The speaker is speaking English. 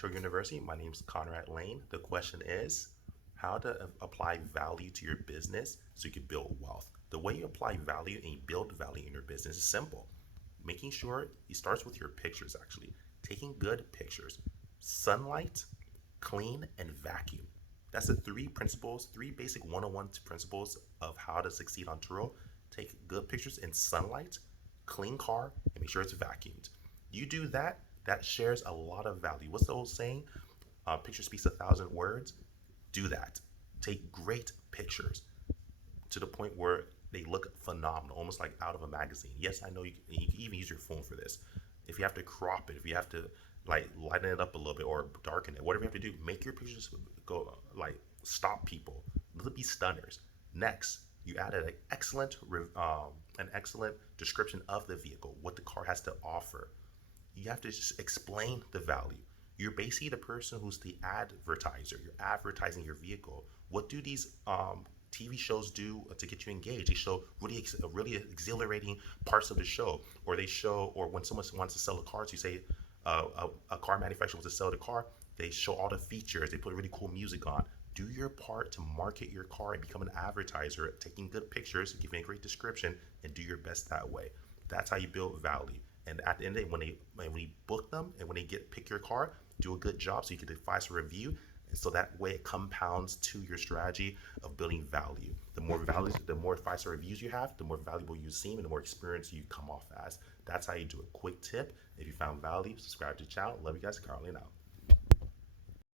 Turo University. My name is Conrad Layn. The question is how to apply value to your business so you can build wealth. The way you apply value and you build value in your business is simple. Making sure it starts with your pictures, actually. Taking good pictures. Sunlight, clean, and vacuum. That's the three principles, three basic 101 principles of how to succeed on Turo. Take good pictures in sunlight, clean car, and make sure it's vacuumed. You do that, that shares a lot of value. What's the old saying? Picture speaks 1,000 words. Do that. Take great pictures to the point where they look phenomenal, almost like out of a magazine. Yes, I know you can even use your phone for this. If you have to crop it, if you have to like lighten it up a little bit or darken it, whatever you have to do, make your pictures go like stop people. Let be stunners. Next, you added an excellent description of the vehicle, what the car has to offer. You have to just explain the value. You're basically the person who's the advertiser. You're advertising your vehicle. What do these TV shows do to get you engaged? They show really exhilarating parts of the show, or they show, or when someone wants to sell a car, so you say a car manufacturer wants to sell the car, they show all the features. They put really cool music on. Do your part to market your car and become an advertiser, taking good pictures, giving a great description, and do your best that way. That's how you build value. And at the end of the day, when we book them and when they pick your car, do a good job so you can get a 5-star review. And so that way it compounds to your strategy of building value. The more value, the more 5-star reviews you have, the more valuable you seem, and the more experience you come off as. That's how you do it. Quick tip: if you found value, subscribe to the channel. Love you guys. Carl Layn out.